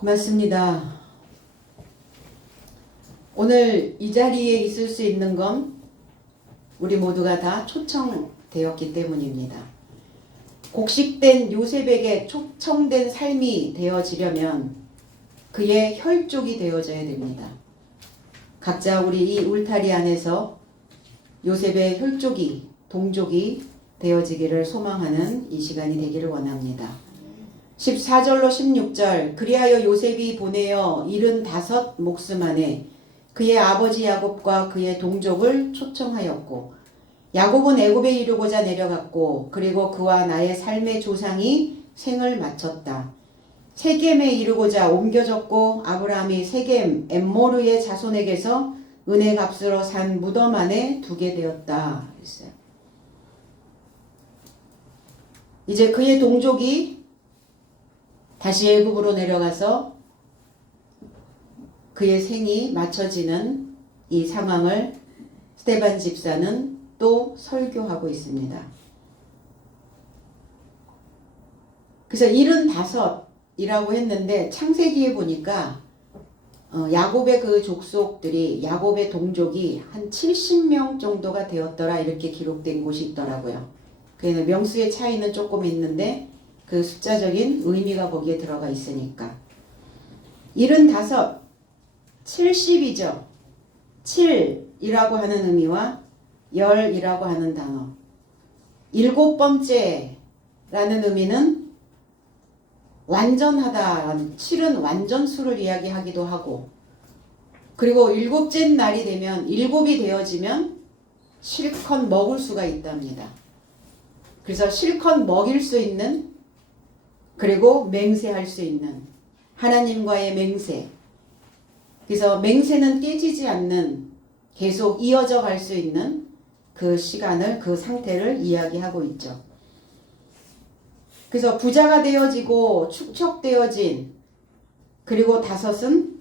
고맙습니다. 오늘 이 자리에 있을 수 있는 건 우리 모두가 다 초청되었기 때문입니다. 곡식된 요셉에게 초청된 삶이 되어지려면 그의 혈족이 되어져야 됩니다. 각자 우리 이 울타리 안에서 요셉의 혈족이, 동족이 되어지기를 소망하는 이 시간이 되기를 원합니다. 14절로 16절 그리하여 요셉이 보내어 75 목숨 안에 그의 아버지 야곱과 그의 동족을 초청하였고 야곱은 애굽에 이르고자 내려갔고 그리고 그와 나의 삶의 조상이 생을 마쳤다. 세겜에 이르고자 옮겨졌고 아브라함이 세겜 엠모르의 자손에게서 은혜 값으로 산 무덤 안에 두게 되었다. 했어요. 이제 그의 동족이 다시 애굽으로 내려가서 그의 생이 맞춰지는 이 상황을 스데반 집사는 또 설교하고 있습니다. 그래서 75이라고 했는데 창세기에 보니까 야곱의 그 족속들이 야곱의 동족이 한 70명 정도가 되었더라 이렇게 기록된 곳이 있더라고요. 그래서 명수의 차이는 조금 있는데 그 숫자적인 의미가 거기에 들어가 있으니까 75, 70이죠. 7이라고 하는 의미와 열이라고 하는 단어. 7번째라는 의미는 완전하다. 7은 완전수를 이야기하기도 하고 그리고 7째 날이 되면 7이 되어지면 실컷 먹을 수가 있답니다. 그래서 실컷 먹일 수 있는 그리고 맹세할 수 있는 하나님과의 맹세. 그래서 맹세는 깨지지 않는 계속 이어져 갈 수 있는 그 시간을 그 상태를 이야기하고 있죠. 그래서 부자가 되어지고 축척되어진 그리고 5은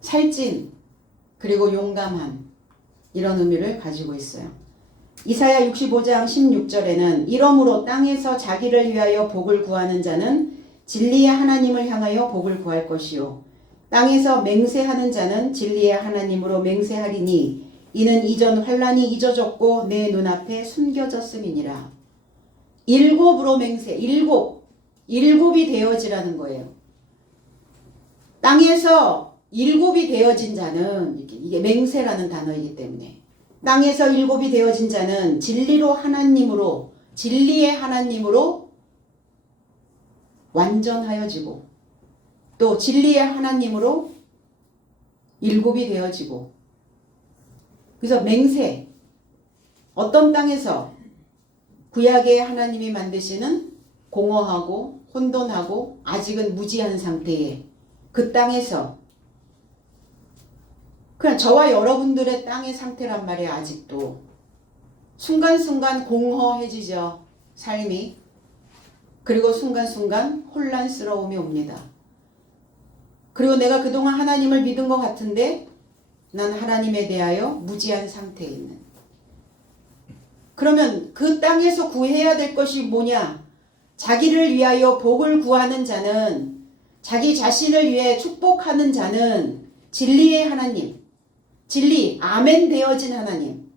살찐 그리고 용감한 이런 의미를 가지고 있어요. 이사야 65장 16절에는 이러므로 땅에서 자기를 위하여 복을 구하는 자는 진리의 하나님을 향하여 복을 구할 것이요 땅에서 맹세하는 자는 진리의 하나님으로 맹세하리니 이는 이전 환난이 잊어졌고 내 눈앞에 숨겨졌음이니라. 7으로 맹세, 7이 되어지라는 거예요. 땅에서 7이 되어진 자는 이게 맹세라는 단어이기 때문에 땅에서 7이 되어진 자는 진리로 하나님으로 진리의 하나님으로 완전하여지고 또 진리의 하나님으로 7이 되어지고 그래서 맹세 어떤 땅에서 구약의 하나님이 만드시는 공허하고 혼돈하고 아직은 무지한 상태에 그 땅에서 그냥 저와 여러분들의 땅의 상태란 말이에요. 아직도 순간순간 공허해지죠. 삶이. 그리고 순간순간 혼란스러움이 옵니다. 그리고 내가 그동안 하나님을 믿은 것 같은데 난 하나님에 대하여 무지한 상태에 있는. 그러면 그 땅에서 구해야 될 것이 뭐냐? 자기를 위하여 복을 구하는 자는 자기 자신을 위해 축복하는 자는 진리의 하나님, 진리, 아멘 되어진 하나님,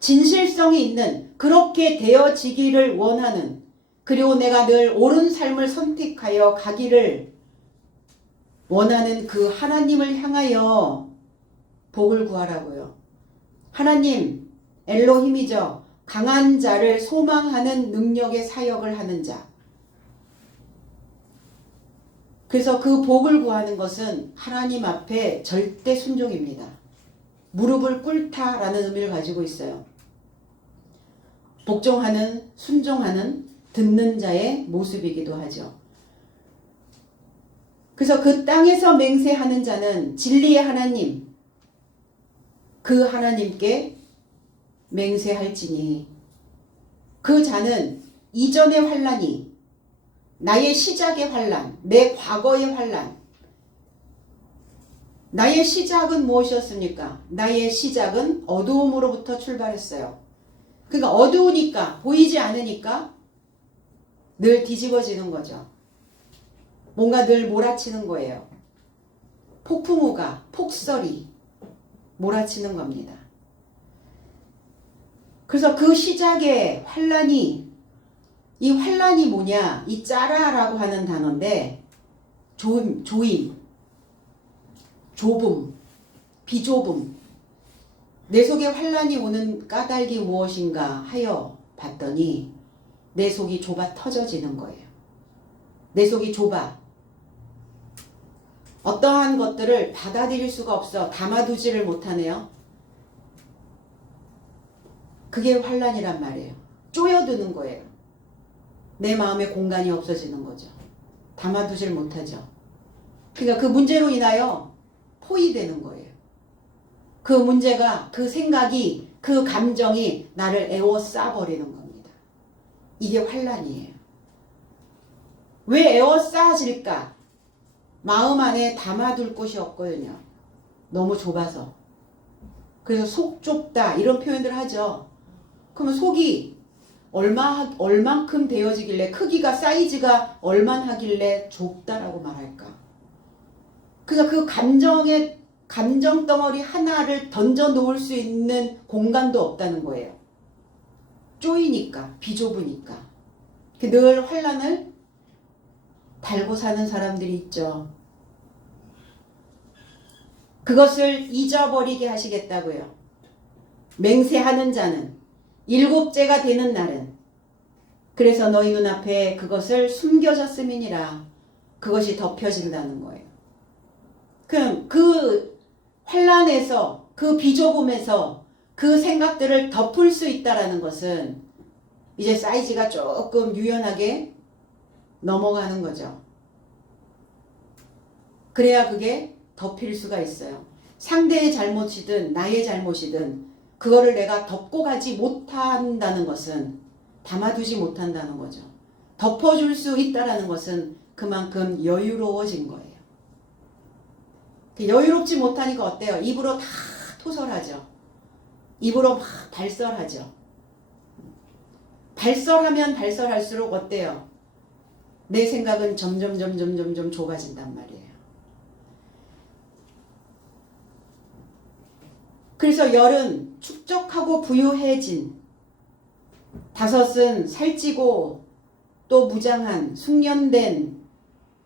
진실성이 있는 그렇게 되어지기를 원하는 그리고 내가 늘 옳은 삶을 선택하여 가기를 원하는 그 하나님을 향하여 복을 구하라고요. 하나님, 엘로힘이죠. 강한 자를 소망하는 능력의 사역을 하는 자. 그래서 그 복을 구하는 것은 하나님 앞에 절대 순종입니다. 무릎을 꿇다라는 의미를 가지고 있어요. 복종하는, 순종하는, 듣는 자의 모습이기도 하죠. 그래서 그 땅에서 맹세하는 자는 진리의 하나님, 그 하나님께 맹세할지니 그 자는 이전의 환난이 나의 시작의 환난, 내 과거의 환난. 나의 시작은 무엇이었습니까? 나의 시작은 어두움으로부터 출발했어요. 그러니까 어두우니까 보이지 않으니까 늘 뒤집어지는 거죠. 뭔가 늘 몰아치는 거예요. 폭풍우가, 폭설이 몰아치는 겁니다. 그래서 그 시작의 환란이, 이 환란이 뭐냐? 이 짜라라고 하는 단어인데 조임, 좁음, 비좁음. 내 속에 환란이 오는 까닭이 무엇인가 하여 봤더니 내 속이 좁아 터져지는 거예요. 내 속이 좁아. 어떠한 것들을 받아들일 수가 없어. 담아두지를 못하네요. 그게 환란이란 말이에요. 쪼여드는 거예요. 내 마음에 공간이 없어지는 거죠. 담아두질 못하죠. 그러니까 그 문제로 인하여 포위되는 거예요. 그 문제가, 그 생각이, 그 감정이 나를 에워싸버리는 겁니다. 이게 환란이에요. 왜 에워싸질까? 마음 안에 담아둘 곳이 없거든요. 너무 좁아서. 그래서 속 좁다 이런 표현들 하죠. 그러면 속이 얼만큼 되어지길래, 크기가, 사이즈가 얼만 하길래 좁다라고 말할까? 그러니까 그 감정 덩어리 하나를 던져 놓을 수 있는 공간도 없다는 거예요. 쪼이니까, 비좁으니까. 늘 환란을 달고 사는 사람들이 있죠. 그것을 잊어버리게 하시겠다고요. 맹세하는 자는 일곱째가 되는 날은 그래서 너희 눈앞에 그것을 숨겨졌음이니라. 그것이 덮여진다는 거예요. 그럼 그 환란에서, 그 비좁음에서 그 생각들을 덮을 수 있다라는 것은 이제 사이즈가 조금 유연하게 넘어가는 거죠. 그래야 그게 덮일 수가 있어요. 상대의 잘못이든 나의 잘못이든 그거를 내가 덮고 가지 못한다는 것은, 담아두지 못한다는 거죠. 덮어줄 수 있다는 것은 그만큼 여유로워진 거예요. 여유롭지 못하니까 어때요? 입으로 다 토설하죠. 입으로 막 발설하죠. 발설하면 발설할수록 어때요? 내 생각은 점점 좁아진단 말이에요. 그래서 열은 축적하고 부유해진, 다섯은 살찌고 또 무장한, 숙련된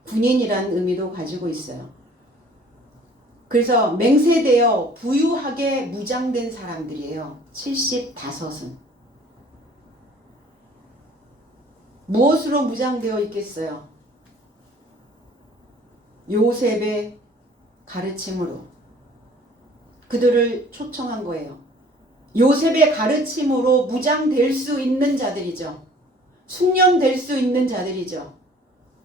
군인이라는 의미도 가지고 있어요. 그래서 맹세되어 부유하게 무장된 사람들이에요. 75은. 무엇으로 무장되어 있겠어요? 요셉의 가르침으로. 그들을 초청한 거예요. 요셉의 가르침으로 무장될 수 있는 자들이죠. 숙련될 수 있는 자들이죠.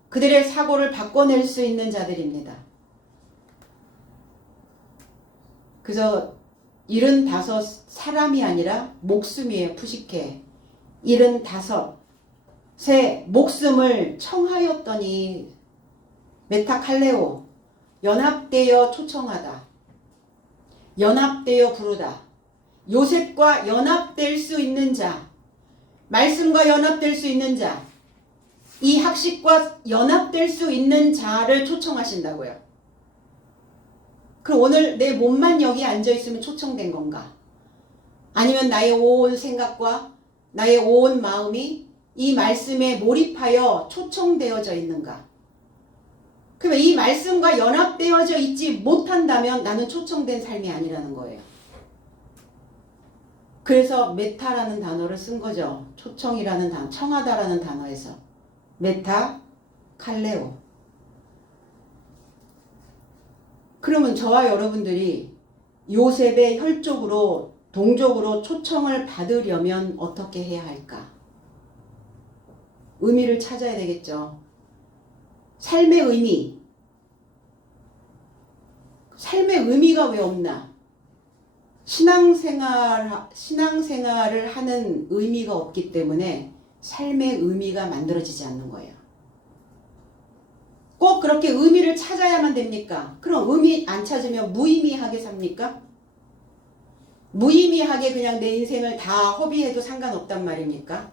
그들의 사고를 바꿔낼 수 있는 자들입니다. 그래서 75 사람이 아니라 목숨이에요. 푸시케. 75의 목숨을 청하였더니 메타칼레오, 연합되어 초청하다. 연합되어 부르다. 요셉과 연합될 수 있는 자, 말씀과 연합될 수 있는 자, 이 학식과 연합될 수 있는 자를 초청하신다고요. 그럼 오늘 내 몸만 여기 앉아있으면 초청된 건가? 아니면 나의 온 생각과 나의 온 마음이 이 말씀에 몰입하여 초청되어져 있는가? 그러면 이 말씀과 연합되어져 있지 못한다면 나는 초청된 삶이 아니라는 거예요. 그래서 메타라는 단어를 쓴 거죠. 초청이라는 단어, 청하다라는 단어에서. 메타, 칼레오. 그러면 저와 여러분들이 요셉의 혈족으로, 동족으로 초청을 받으려면 어떻게 해야 할까? 의미를 찾아야 되겠죠. 삶의 의미. 삶의 의미가 왜 없나? 신앙생활을 하는 의미가 없기 때문에 삶의 의미가 만들어지지 않는 거예요. 꼭 그렇게 의미를 찾아야만 됩니까? 그럼 의미 안 찾으면 무의미하게 삽니까? 무의미하게 그냥 내 인생을 다 허비해도 상관없단 말입니까?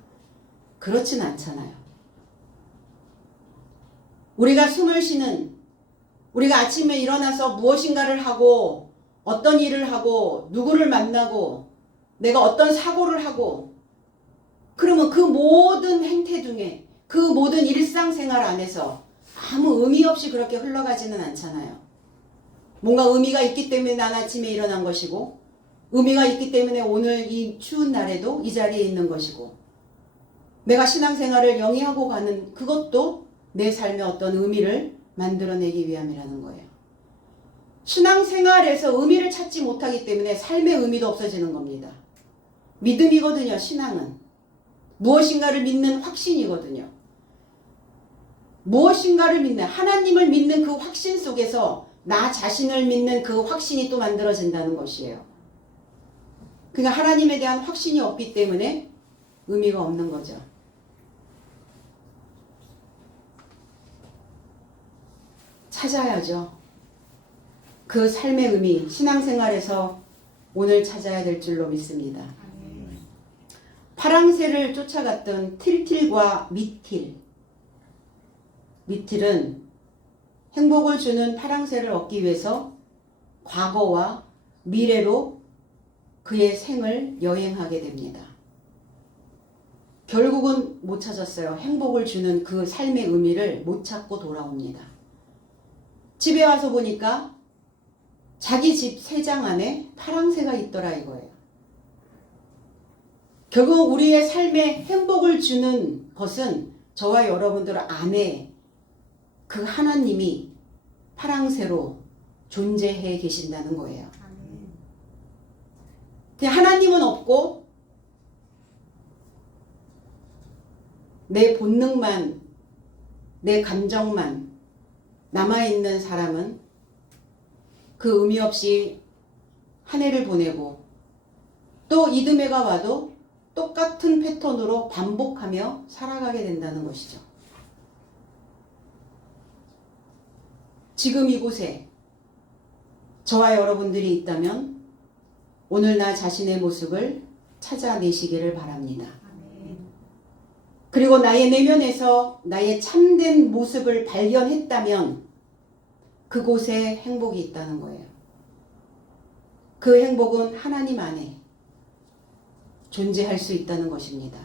그렇진 않잖아요. 우리가 숨을 쉬는, 우리가 아침에 일어나서 무엇인가를 하고 어떤 일을 하고 누구를 만나고 내가 어떤 사고를 하고 그러면 그 모든 행태 중에 그 모든 일상생활 안에서 아무 의미 없이 그렇게 흘러가지는 않잖아요. 뭔가 의미가 있기 때문에 난 아침에 일어난 것이고 의미가 있기 때문에 오늘 이 추운 날에도 이 자리에 있는 것이고 내가 신앙생활을 영위하고 가는 그것도 내 삶의 어떤 의미를 만들어내기 위함이라는 거예요. 신앙생활에서 의미를 찾지 못하기 때문에 삶의 의미도 없어지는 겁니다. 믿음이거든요. 신앙은. 무엇인가를 믿는 확신이거든요. 무엇인가를 믿는, 하나님을 믿는 그 확신 속에서 나 자신을 믿는 그 확신이 또 만들어진다는 것이에요. 그러니까 하나님에 대한 확신이 없기 때문에 의미가 없는 거죠. 찾아야죠. 그 삶의 의미, 신앙생활에서 오늘 찾아야 될 줄로 믿습니다. 파랑새를 쫓아갔던 틸틸과 미틸. 미틸은 행복을 주는 파랑새를 얻기 위해서 과거와 미래로 그의 생을 여행하게 됩니다. 결국은 못 찾았어요. 행복을 주는 그 삶의 의미를 못 찾고 돌아옵니다. 집에 와서 보니까 자기 집 새장 안에 파랑새가 있더라 이거예요. 결국 우리의 삶에 행복을 주는 것은 저와 여러분들 안에 그 하나님이 파랑새로 존재해 계신다는 거예요. 그냥 하나님은 없고 내 본능만, 내 감정만 남아있는 사람은 그 의미 없이 한 해를 보내고 또 이듬해가 와도 똑같은 패턴으로 반복하며 살아가게 된다는 것이죠. 지금 이곳에 저와 여러분들이 있다면 오늘 나 자신의 모습을 찾아내시기를 바랍니다. 그리고 나의 내면에서 나의 참된 모습을 발견했다면 그곳에 행복이 있다는 거예요. 그 행복은 하나님 안에 존재할 수 있다는 것입니다.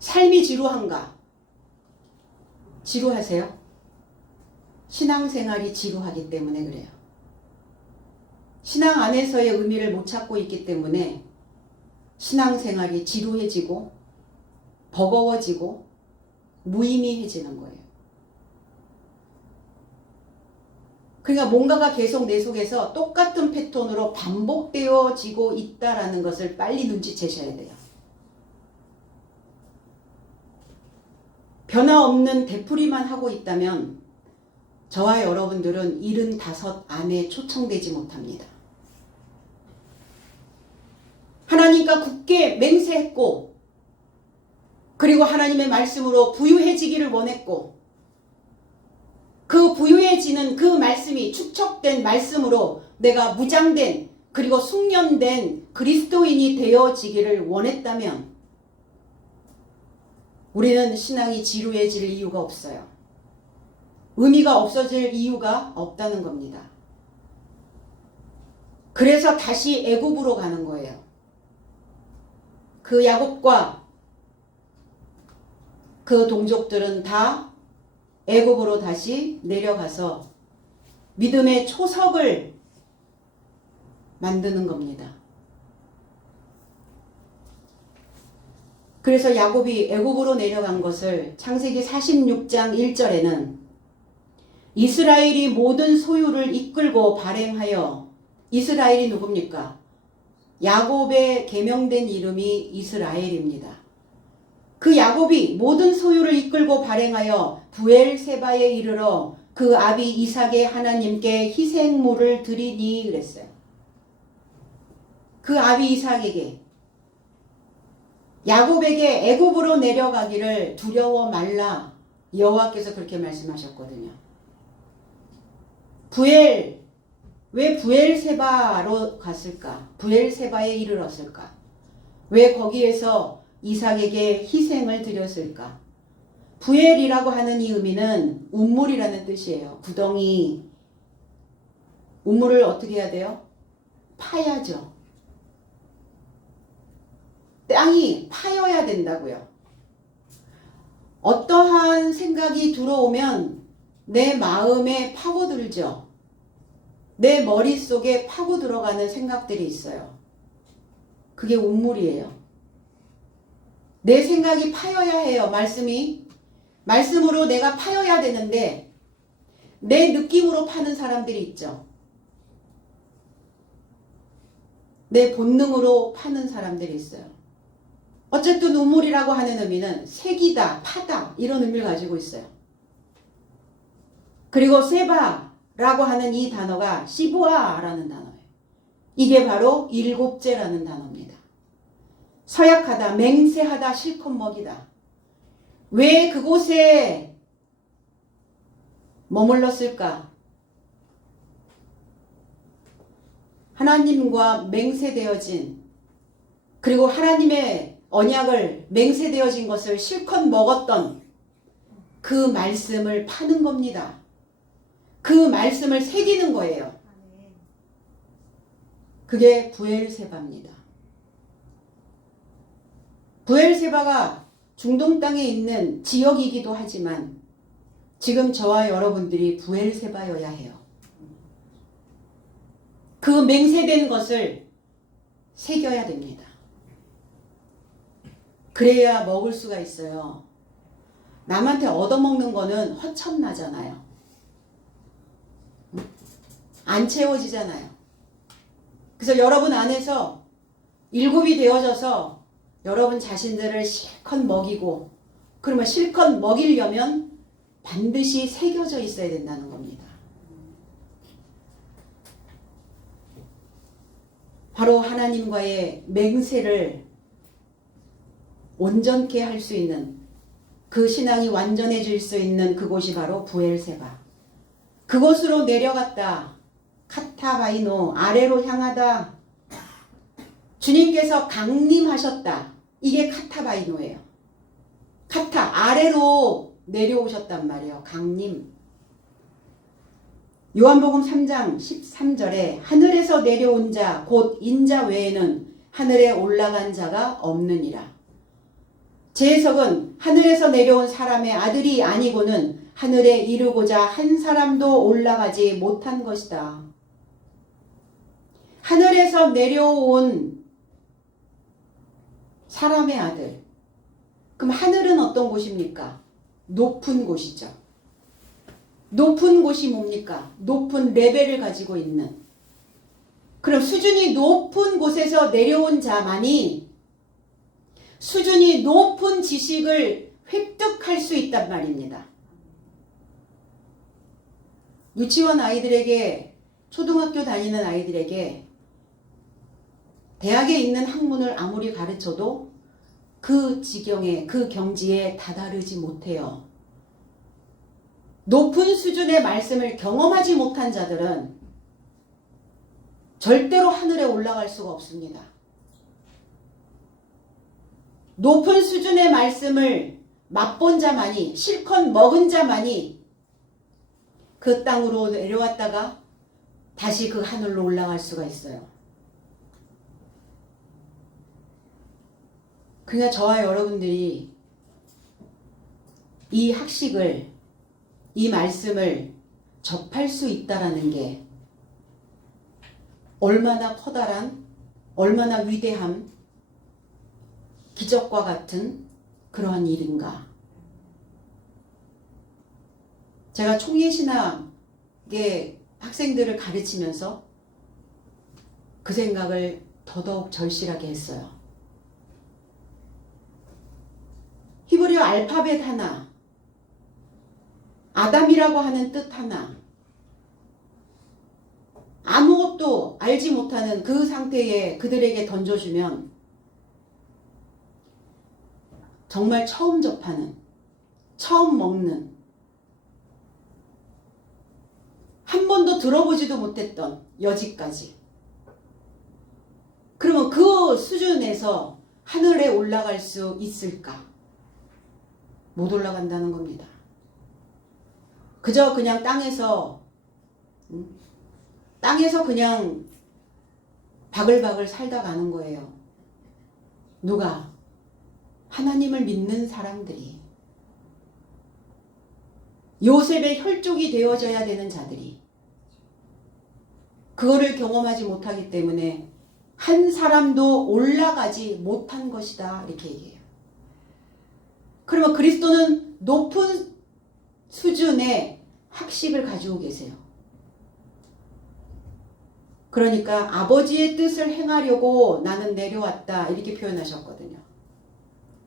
삶이 지루한가? 지루하세요? 신앙생활이 지루하기 때문에 그래요. 신앙 안에서의 의미를 못 찾고 있기 때문에 신앙생활이 지루해지고 버거워지고 무의미해지는 거예요. 그러니까 뭔가가 계속 내 속에서 똑같은 패턴으로 반복되어지고 있다라는 것을 빨리 눈치채셔야 돼요. 변화 없는 되풀이만 하고 있다면 저와 여러분들은 75 안에 초청되지 못합니다. 하나님과 굳게 맹세했고 그리고 하나님의 말씀으로 부유해지기를 원했고 그 부유해지는 그 말씀이 축적된 말씀으로 내가 무장된 그리고 숙련된 그리스도인이 되어지기를 원했다면 우리는 신앙이 지루해질 이유가 없어요. 의미가 없어질 이유가 없다는 겁니다. 그래서 다시 애굽으로 가는 거예요. 그 야곱과 그 동족들은 다 애굽으로 다시 내려가서 믿음의 초석을 만드는 겁니다. 그래서 야곱이 애굽으로 내려간 것을 창세기 46장 1절에는 이스라엘이 모든 소유를 이끌고 발행하여, 이스라엘이 누굽니까? 야곱의 계명된 이름이 이스라엘입니다. 그 야곱이 모든 소유를 이끌고 발행하여 부엘세바에 이르러 그 아비 이삭의 하나님께 희생물을 드리니 그랬어요. 그 아비 이삭에게, 야곱에게 애굽으로 내려가기를 두려워 말라, 여호와께서 그렇게 말씀하셨거든요. 왜 부엘세바로 갔을까? 부엘세바에 이르렀을까? 왜 거기에서 이삭에게 희생을 드렸을까? 부엘이라고 하는 이 의미는 운물이라는 뜻이에요. 구덩이. 운물을 어떻게 해야 돼요? 파야죠. 땅이 파여야 된다고요. 어떠한 생각이 들어오면 내 마음에 파고들죠. 내 머릿속에 파고 들어가는 생각들이 있어요. 그게 운물이에요. 내 생각이 파여야 해요. 말씀으로 내가 파여야 되는데 내 느낌으로 파는 사람들이 있죠. 내 본능으로 파는 사람들이 있어요. 어쨌든 우물이라고 하는 의미는 색이다, 파다 이런 의미를 가지고 있어요. 그리고 세바라고 하는 이 단어가 시부아라는 단어예요. 이게 바로 일곱째라는 단어입니다. 서약하다, 맹세하다, 실컷 먹이다. 왜 그곳에 머물렀을까? 하나님과 맹세되어진, 그리고 하나님의 언약을 맹세되어진 것을 실컷 먹었던 그 말씀을 파는 겁니다. 그 말씀을 새기는 거예요. 그게 부엘세바입니다. 부엘세바가 중동 땅에 있는 지역이기도 하지만 지금 저와 여러분들이 부엘세바여야 해요. 그 맹세된 것을 새겨야 됩니다. 그래야 먹을 수가 있어요. 남한테 얻어먹는 거는 허참나잖아요. 안 채워지잖아요. 그래서 여러분 안에서 일곱이 되어져서 여러분 자신들을 실컷 먹이고, 그러면 실컷 먹이려면 반드시 새겨져 있어야 된다는 겁니다. 바로 하나님과의 맹세를 온전케 할 수 있는, 그 신앙이 완전해질 수 있는 그곳이 바로 부엘세바. 그곳으로 내려갔다. 카타바이노, 아래로 향하다. 주님께서 강림하셨다. 이게 카타바이노예요. 카타, 아래로 내려오셨단 말이에요. 강림. 요한복음 3장 13절에 하늘에서 내려온 자, 곧 인자 외에는 하늘에 올라간 자가 없느니라. 제 해석은 하늘에서 내려온 사람의 아들이 아니고는 하늘에 이르고자 한 사람도 올라가지 못한 것이다. 하늘에서 내려온 사람의 아들. 그럼 하늘은 어떤 곳입니까? 높은 곳이죠. 높은 곳이 뭡니까? 높은 레벨을 가지고 있는. 그럼 수준이 높은 곳에서 내려온 자만이 수준이 높은 지식을 획득할 수 있단 말입니다. 유치원 아이들에게, 초등학교 다니는 아이들에게 대학에 있는 학문을 아무리 가르쳐도 그 지경에, 그 경지에 다다르지 못해요. 높은 수준의 말씀을 경험하지 못한 자들은 절대로 하늘에 올라갈 수가 없습니다. 높은 수준의 말씀을 맛본 자만이, 실컷 먹은 자만이 그 땅으로 내려왔다가 다시 그 하늘로 올라갈 수가 있어요. 그러니까 저와 여러분들이 이 학식을, 이 말씀을 접할 수 있다라는 게 얼마나 커다란, 얼마나 위대한 기적과 같은 그러한 일인가. 제가 총예신학의 학생들을 가르치면서 그 생각을 더더욱 절실하게 했어요. 히브리어 알파벳 하나, 아담이라고 하는 뜻 하나, 아무것도 알지 못하는 그 상태에 그들에게 던져주면 정말 처음 접하는, 처음 먹는, 한 번도 들어보지도 못했던 여지까지. 그러면 그 수준에서 하늘에 올라갈 수 있을까? 못 올라간다는 겁니다. 그저 그냥 땅에서 그냥 바글바글 살다 가는 거예요. 누가? 하나님을 믿는 사람들이. 요셉의 혈족이 되어져야 되는 자들이. 그거를 경험하지 못하기 때문에 한 사람도 올라가지 못한 것이다. 이렇게 얘기해요. 그러면 그리스도는 높은 수준의 학식을 가지고 계세요. 그러니까 아버지의 뜻을 행하려고 나는 내려왔다. 이렇게 표현하셨거든요.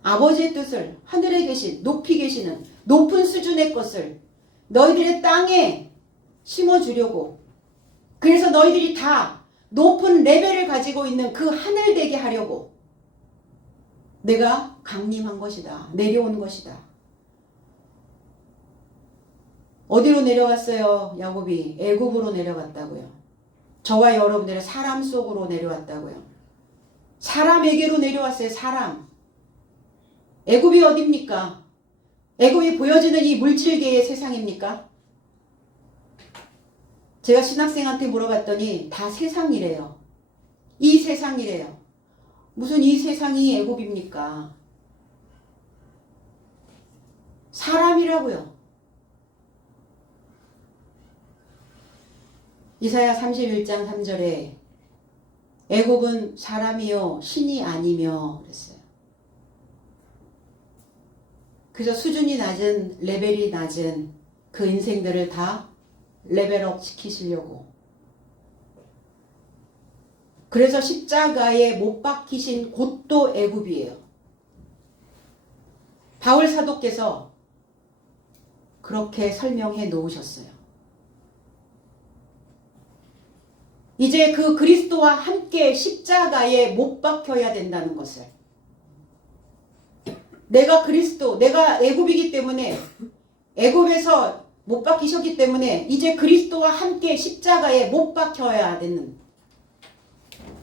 아버지의 뜻을, 하늘에 계신, 높이 계시는 높은 수준의 것을 너희들의 땅에 심어주려고, 그래서 너희들이 다 높은 레벨을 가지고 있는 그 하늘 되게 하려고 내가 강림한 것이다. 내려온 것이다. 어디로 내려왔어요? 야곱이 애굽으로 내려갔다고요. 저와 여러분들의 사람 속으로 내려왔다고요. 사람에게로 내려왔어요. 사람. 애굽이 어딥니까? 애굽이 보여지는 이 물질계의 세상입니까? 제가 신학생한테 물어봤더니 다 세상이래요. 이 세상이래요. 무슨 이 세상이 애굽입니까? 사람이라고요. 이사야 31장 3절에 애굽은 사람이요 신이 아니며 그랬어요. 그저 수준이 낮은, 레벨이 낮은 그 인생들을 다 레벨업 시키시려고. 그래서 십자가에 못 박히신 곳도 애굽이에요. 바울 사도께서 그렇게 설명해 놓으셨어요. 이제 그 그리스도와 함께 십자가에 못 박혀야 된다는 것을. 내가 그리스도, 내가 애굽이기 때문에, 애굽에서 못 박히셨기 때문에 이제 그리스도와 함께 십자가에 못 박혀야 되는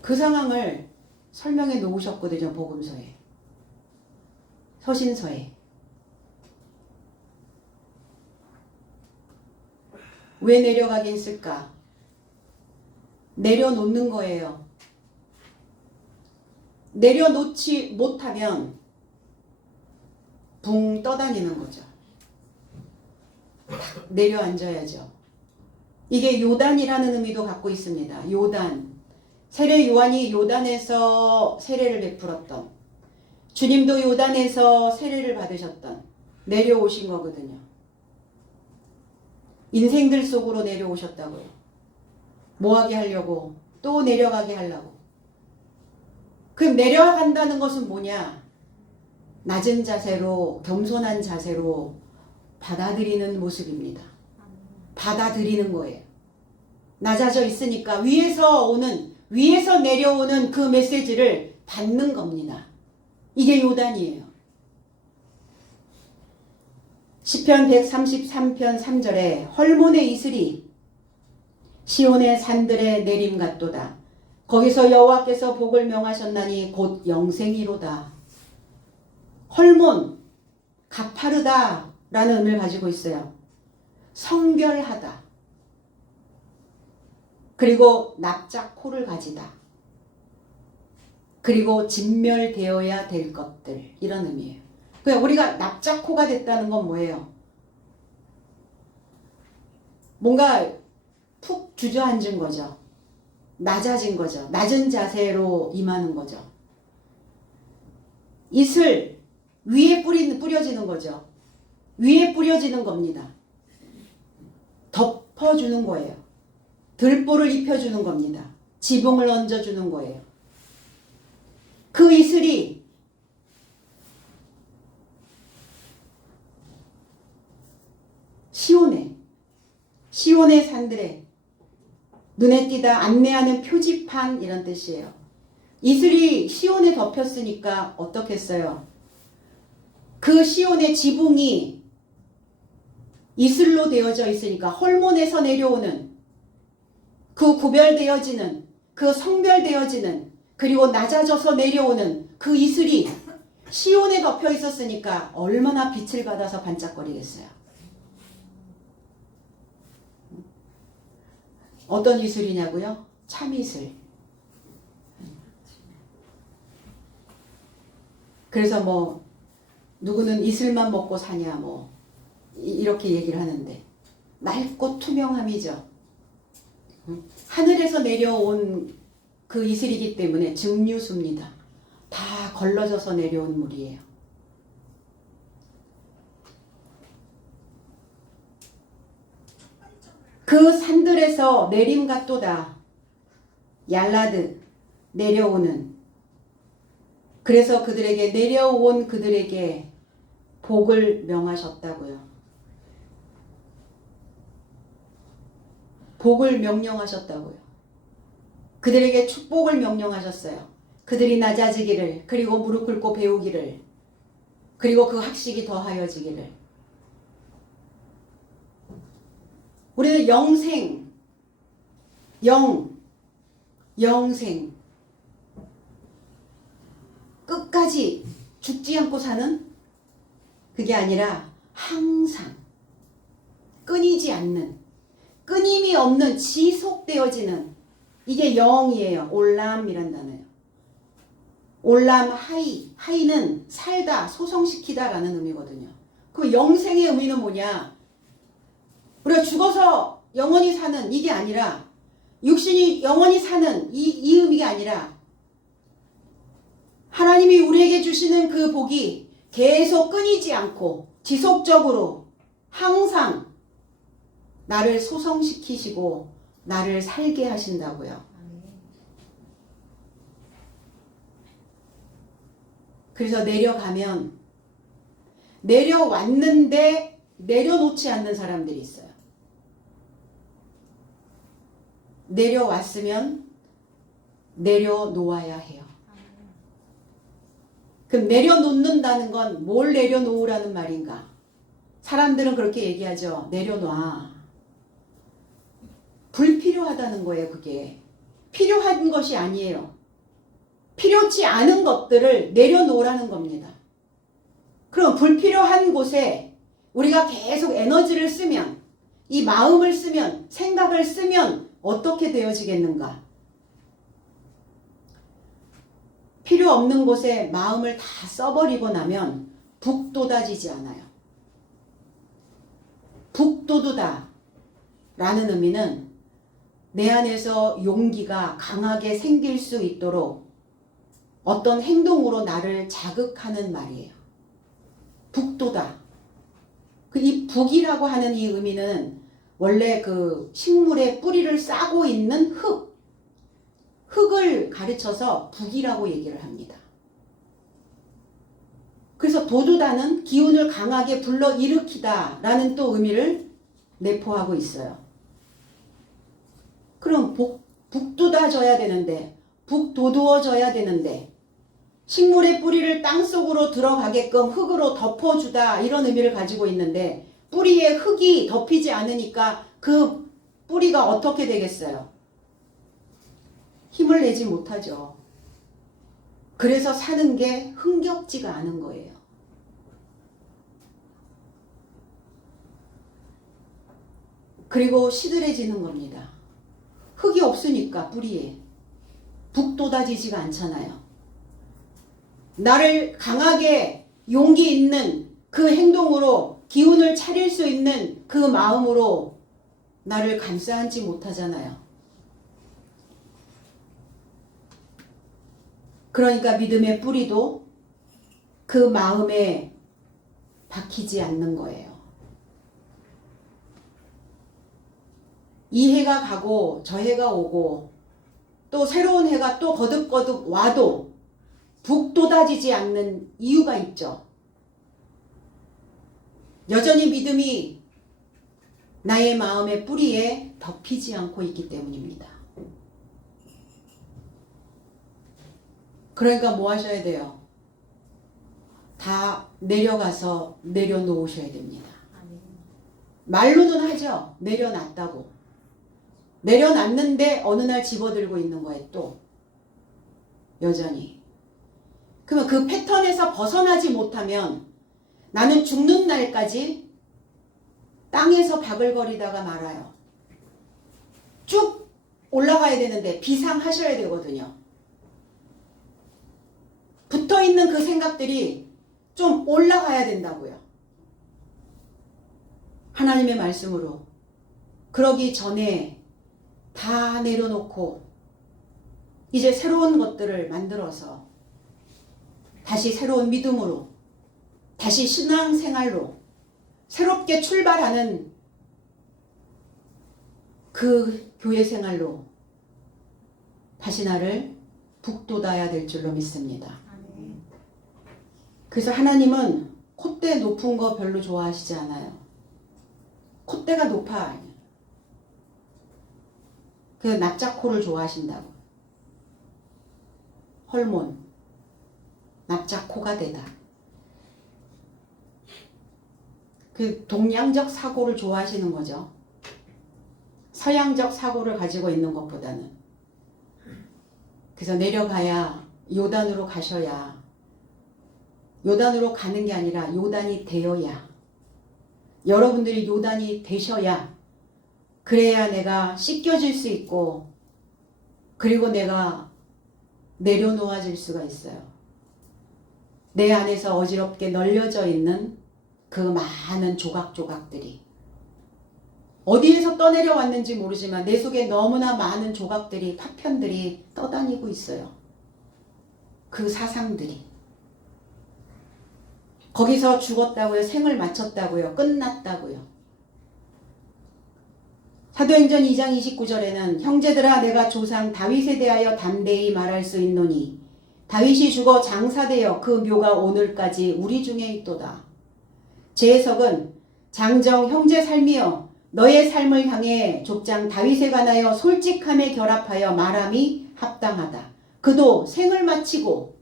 그 상황을 설명해 놓으셨거든요. 복음서에, 서신서에. 왜 내려가게 했을까? 내려놓는 거예요. 내려놓지 못하면 붕 떠다니는 거죠. 내려앉아야죠. 이게 요단이라는 의미도 갖고 있습니다. 요단. 세례 요한이 요단에서 세례를 베풀었던, 주님도 요단에서 세례를 받으셨던, 내려오신 거거든요. 인생들 속으로 내려오셨다고요. 뭐하게 하려고? 또 내려가게 하려고. 그럼 내려간다는 것은 뭐냐? 낮은 자세로, 겸손한 자세로 받아들이는 모습입니다. 받아들이는 거예요. 낮아져 있으니까 위에서 내려오는 그 메시지를 받는 겁니다. 이게 요단이에요. 시편 133편 3절에 헐몬의 이슬이 시온의 산들에 내림 같도다. 거기서 여호와께서 복을 명하셨나니 곧 영생이로다. 헐몬, 가파르다 라는 의미를 가지고 있어요. 성결하다. 그리고 납작코를 가지다. 그리고 진멸되어야 될 것들, 이런 의미예요. 그러니까 우리가 납작코가 됐다는 건 뭐예요? 뭔가 푹 주저앉은 거죠. 낮아진 거죠. 낮은 자세로 임하는 거죠. 이슬 위에 뿌려지는 거죠. 위에 뿌려지는 겁니다. 덮어주는 거예요. 들보를 입혀주는 겁니다. 지붕을 얹어주는 거예요. 그 이슬이 시온의 산들에 눈에 띄다 안내하는 표지판, 이런 뜻이에요. 이슬이 시온에 덮였으니까 어떻겠어요? 그 시온의 지붕이 이슬로 되어져 있으니까 헐몬에서 내려오는 그 구별되어지는, 그 성별되어지는, 그리고 낮아져서 내려오는 그 이슬이 시온에 덮여 있었으니까 얼마나 빛을 받아서 반짝거리겠어요. 어떤 이슬이냐고요? 참이슬. 그래서 뭐 누구는 이슬만 먹고 사냐 뭐 이렇게 얘기를 하는데 맑고 투명함이죠. 하늘에서 내려온 그 이슬이기 때문에 증류수입니다. 다 걸러져서 내려온 물이에요. 그 산들에서 내림같도다. 얄라드 내려오는. 그래서 그들에게 내려온 그들에게 복을 명하셨다고요. 복을 명령하셨다고요. 그들에게 축복을 명령하셨어요. 그들이 낮아지기를, 그리고 무릎 꿇고 배우기를, 그리고 그 학식이 더하여지기를. 우리는 영생 끝까지 죽지 않고 사는 그게 아니라 항상 끊이지 않는, 끊임이 없는, 지속되어지는, 이게 영이에요. 올람이란 단어예요. 올람 하이는 살다, 소성시키다 라는 의미거든요. 그럼 영생의 의미는 뭐냐? 우리가 죽어서 영원히 사는 이게 아니라, 육신이 영원히 사는 이 의미가 아니라, 하나님이 우리에게 주시는 그 복이 계속 끊이지 않고 지속적으로 항상 나를 소성시키시고 나를 살게 하신다고요. 그래서 내려가면 내려왔는데 내려놓지 않는 사람들이 있어요. 내려왔으면 내려놓아야 해요. 그럼 내려놓는다는 건 뭘 내려놓으라는 말인가? 사람들은 그렇게 얘기하죠. 내려놔. 불필요하다는 거예요. 그게 필요한 것이 아니에요. 필요치 않은 것들을 내려놓으라는 겁니다. 그럼 불필요한 곳에 우리가 계속 에너지를 쓰면, 이 마음을 쓰면, 생각을 쓰면 어떻게 되어지겠는가? 필요 없는 곳에 마음을 다 써버리고 나면 북돋아지지 않아요. 북돋우다 라는 의미는 내 안에서 용기가 강하게 생길 수 있도록 어떤 행동으로 나를 자극하는 말이에요. 북돋아. 이 북이라고 하는 이 의미는 원래 그 식물의 뿌리를 싸고 있는 흙을 가르쳐서 북이라고 얘기를 합니다. 그래서 돋우다는 기운을 강하게 불러일으키다 라는 또 의미를 내포하고 있어요. 그럼 북돋아져야 되는데, 북돋우어져야 되는데, 식물의 뿌리를 땅속으로 들어가게끔 흙으로 덮어주다 이런 의미를 가지고 있는데, 뿌리에 흙이 덮이지 않으니까 그 뿌리가 어떻게 되겠어요? 힘을 내지 못하죠. 그래서 사는 게 흥겹지가 않은 거예요. 그리고 시들해지는 겁니다. 흙이 없으니까 뿌리에 북돋아지지가 않잖아요. 나를 강하게 용기 있는 그 행동으로 기운을 차릴 수 있는 그 마음으로 나를 감싸안지 못하잖아요. 그러니까 믿음의 뿌리도 그 마음에 박히지 않는 거예요. 이 해가 가고 저 해가 오고 또 새로운 해가 또 거듭거듭 와도 북돋아지지 않는 이유가 있죠. 여전히 믿음이 나의 마음의 뿌리에 덮이지 않고 있기 때문입니다. 그러니까 뭐 하셔야 돼요? 다 내려가서 내려놓으셔야 됩니다. 말로는 하죠. 내려놨다고. 내려놨는데 어느 날 집어들고 있는 거예요. 또 여전히. 그러면 그 패턴에서 벗어나지 못하면 나는 죽는 날까지 땅에서 바글거리다가 말아요. 쭉 올라가야 되는데 비상하셔야 되거든요. 붙어있는 그 생각들이 좀 올라가야 된다고요. 하나님의 말씀으로. 그러기 전에 다 내려놓고 이제 새로운 것들을 만들어서 다시 새로운 믿음으로, 다시 신앙생활로 새롭게 출발하는 그 교회 생활로 다시 나를 북돋아야 될 줄로 믿습니다. 그래서 하나님은 콧대 높은 거 별로 좋아하시지 않아요. 콧대가 높아. 그 납작코를 좋아하신다고. 헐몬, 납작코가 되다. 그 동양적 사고를 좋아하시는 거죠. 서양적 사고를 가지고 있는 것보다는. 그래서 내려가야, 요단으로 가셔야, 요단으로 가는 게 아니라 요단이 되어야, 여러분들이 요단이 되셔야, 그래야 내가 씻겨질 수 있고, 그리고 내가 내려놓아질 수가 있어요. 내 안에서 어지럽게 널려져 있는 그 많은 조각조각들이 어디에서 떠내려왔는지 모르지만 내 속에 너무나 많은 조각들이, 파편들이 떠다니고 있어요. 그 사상들이. 거기서 죽었다고요? 생을 마쳤다고요? 끝났다고요? 사도행전 2장 29절에는 형제들아 내가 조상 다윗에 대하여 담대히 말할 수 있노니 다윗이 죽어 장사되어 그 묘가 오늘까지 우리 중에 있도다. 제 해석은 장정 형제 삶이여 너의 삶을 향해 족장 다윗에 관하여 솔직함에 결합하여 말함이 합당하다. 그도 생을 마치고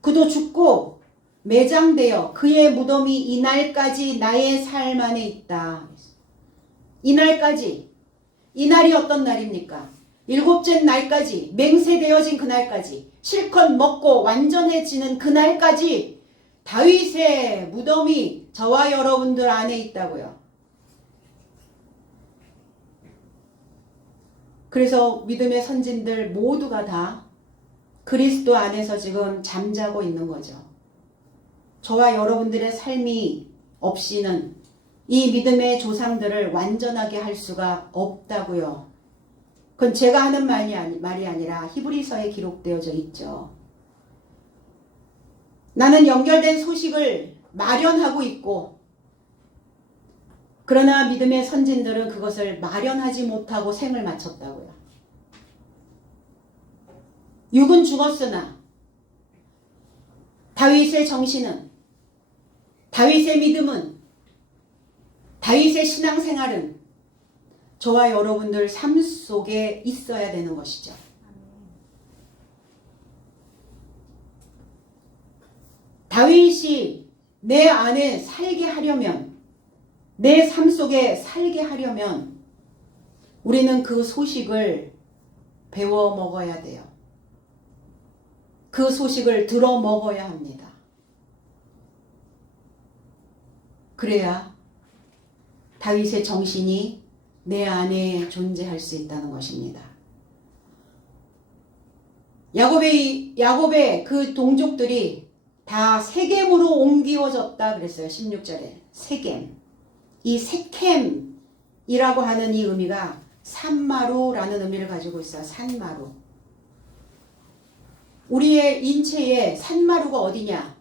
그도 죽고 매장되어 그의 무덤이 이날까지 나의 삶 안에 있다. 이날까지. 이날이 어떤 날입니까? 일곱째 날까지, 맹세되어진 그날까지, 실컷 먹고 완전해지는 그날까지 다윗의 무덤이 저와 여러분들 안에 있다고요. 그래서 믿음의 선진들 모두가 다 그리스도 안에서 지금 잠자고 있는 거죠. 저와 여러분들의 삶이 없이는 이 믿음의 조상들을 완전하게 할 수가 없다고요. 그건 제가 하는 말이 아니라 히브리서에 기록되어져 있죠. 나는 연결된 소식을 마련하고 있고 그러나 믿음의 선진들은 그것을 마련하지 못하고 생을 마쳤다고요. 육은 죽었으나 다윗의 정신은, 다윗의 믿음은, 다윗의 신앙생활은 저와 여러분들 삶 속에 있어야 되는 것이죠. 다윗이 내 안에 살게 하려면, 내 삶 속에 살게 하려면 우리는 그 소식을 배워 먹어야 돼요. 그 소식을 들어 먹어야 합니다. 그래야 다윗의 정신이 내 안에 존재할 수 있다는 것입니다. 야곱의 그 동족들이 다 세겜으로 옮기워졌다 그랬어요. 16절에 세겜. 이 세켐이라고 하는 이 의미가 산마루라는 의미를 가지고 있어요. 산마루. 우리의 인체에 산마루가 어디냐?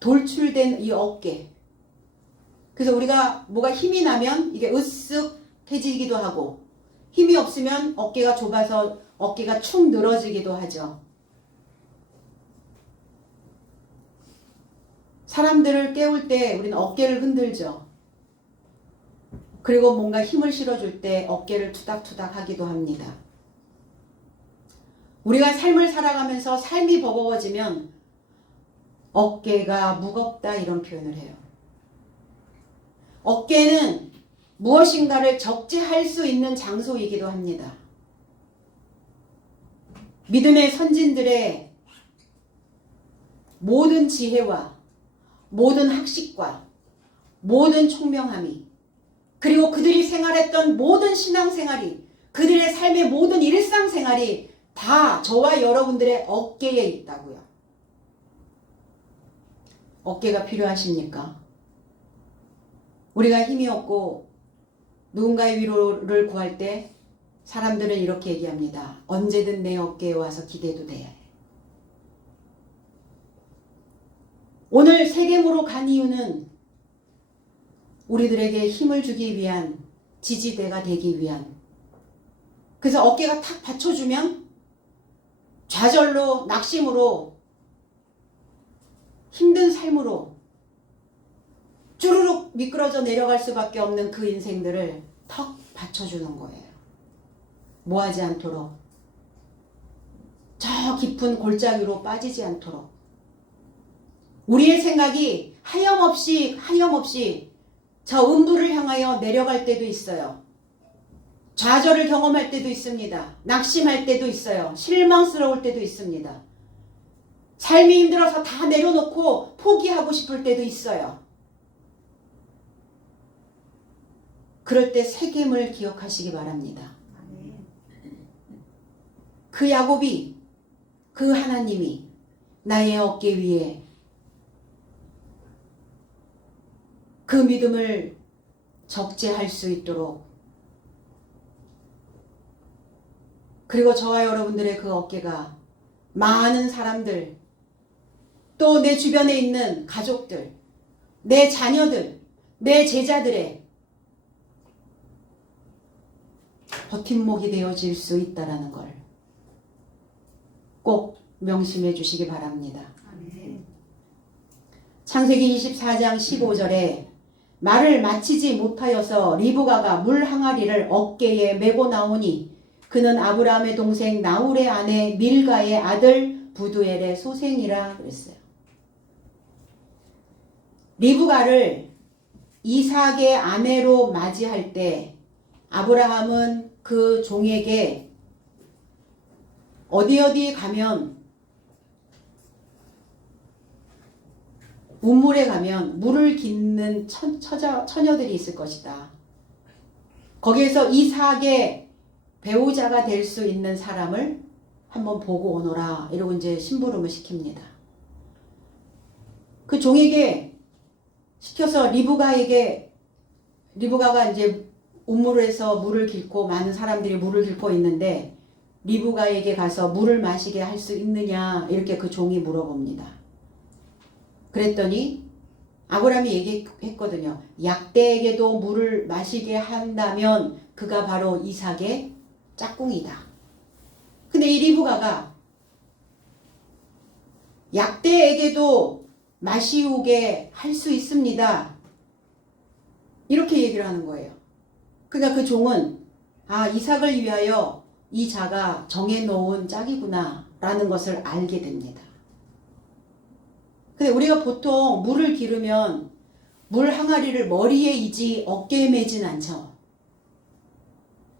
돌출된 이 어깨. 그래서 우리가 뭐가 힘이 나면 이게 으쓱해지기도 하고 힘이 없으면 어깨가 좁아서 어깨가 축 늘어지기도 하죠. 사람들을 깨울 때 우리는 어깨를 흔들죠. 그리고 뭔가 힘을 실어줄 때 어깨를 투닥투닥 하기도 합니다. 우리가 삶을 살아가면서 삶이 버거워지면 어깨가 무겁다 이런 표현을 해요. 어깨는 무엇인가를 적재할 수 있는 장소이기도 합니다. 믿음의 선진들의 모든 지혜와 모든 학식과 모든 총명함이, 그리고 그들이 생활했던 모든 신앙생활이, 그들의 삶의 모든 일상생활이 다 저와 여러분들의 어깨에 있다고요. 어깨가 필요하십니까? 우리가 힘이 없고 누군가의 위로를 구할 때 사람들은 이렇게 얘기합니다. 언제든 내 어깨에 와서 기대도 돼. 오늘 세겜으로 간 이유는 우리들에게 힘을 주기 위한, 지지대가 되기 위한. 그래서 어깨가 탁 받쳐주면 좌절로, 낙심으로, 힘든 삶으로 쭈르륵 미끄러져 내려갈 수밖에 없는 그 인생들을 턱 받쳐주는 거예요. 뭐하지 않도록, 저 깊은 골짜기로 빠지지 않도록. 우리의 생각이 하염없이 저 음부를 향하여 내려갈 때도 있어요. 좌절을 경험할 때도 있습니다. 낙심할 때도 있어요. 실망스러울 때도 있습니다. 삶이 힘들어서 다 내려놓고 포기하고 싶을 때도 있어요. 그럴 때 세겜을 기억하시기 바랍니다. 그 야곱이, 그 하나님이 나의 어깨 위에 그 믿음을 적재할 수 있도록, 그리고 저와 여러분들의 그 어깨가 많은 사람들, 또 내 주변에 있는 가족들, 내 자녀들, 내 제자들의 버팀목이 되어질 수 있다는 걸 꼭 명심해 주시기 바랍니다. 창세기 24장 15절에 말을 마치지 못하여서 리브가가 물 항아리를 어깨에 메고 나오니 그는 아브라함의 동생 나홀의 아내 밀가의 아들 부두엘의 소생이라 그랬어요. 리브가를 이삭의 아내로 맞이할 때 아브라함은 그 종에게 어디 가면, 우물에 가면 물을 깃는 처녀들이 있을 것이다. 거기에서 이삭의 배우자가 될 수 있는 사람을 한번 보고 오너라, 이러고 이제 심부름을 시킵니다. 그 종에게 시켜서 리브가가 이제 우물에서 물을 깃고 많은 사람들이 물을 깃고 있는데 리브가에게 가서 물을 마시게 할 수 있느냐, 이렇게 그 종이 물어봅니다. 그랬더니 아브라함이 얘기했거든요. 약대에게도 물을 마시게 한다면 그가 바로 이삭의 짝꿍이다. 근데 이 리브가가 약대에게도 마시우게 할 수 있습니다, 이렇게 얘기를 하는 거예요. 그러니까 그 종은 이삭을 위하여 이 자가 정해놓은 짝이구나 라는 것을 알게 됩니다. 근데 우리가 보통 물을 기르면 물 항아리를 머리에 이지 어깨에 매진 않죠.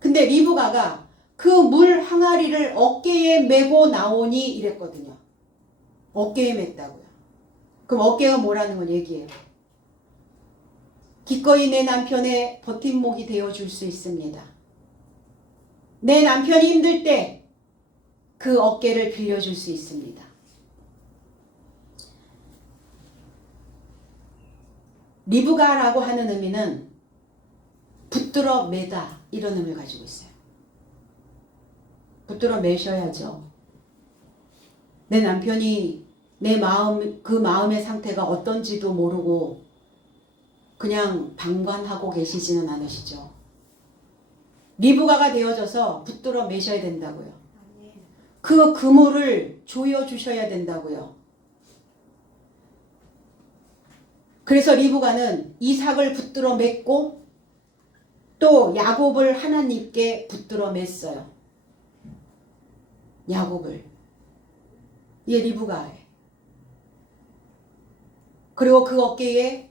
근데 리브가가 그 물 항아리를 어깨에 메고 나오니 이랬거든요. 어깨에 맸다고요. 그럼 어깨가 뭐라는 건 얘기예요. 기꺼이 내 남편의 버팀목이 되어줄 수 있습니다. 내 남편이 힘들 때 그 어깨를 빌려줄 수 있습니다. 리브가라고 하는 의미는 붙들어 매다, 이런 의미를 가지고 있어요. 붙들어 매셔야죠. 내 남편이 내 마음, 그 마음의 상태가 어떤지도 모르고 그냥 방관하고 계시지는 않으시죠. 리브가가 되어져서 붙들어 매셔야 된다고요. 그 그물을 조여주셔야 된다고요. 그래서 리브가는 이삭을 붙들어 맸고 또 야곱을 하나님께 붙들어 맸어요. 야곱을. 이게 리브가예요. 그리고 그 어깨에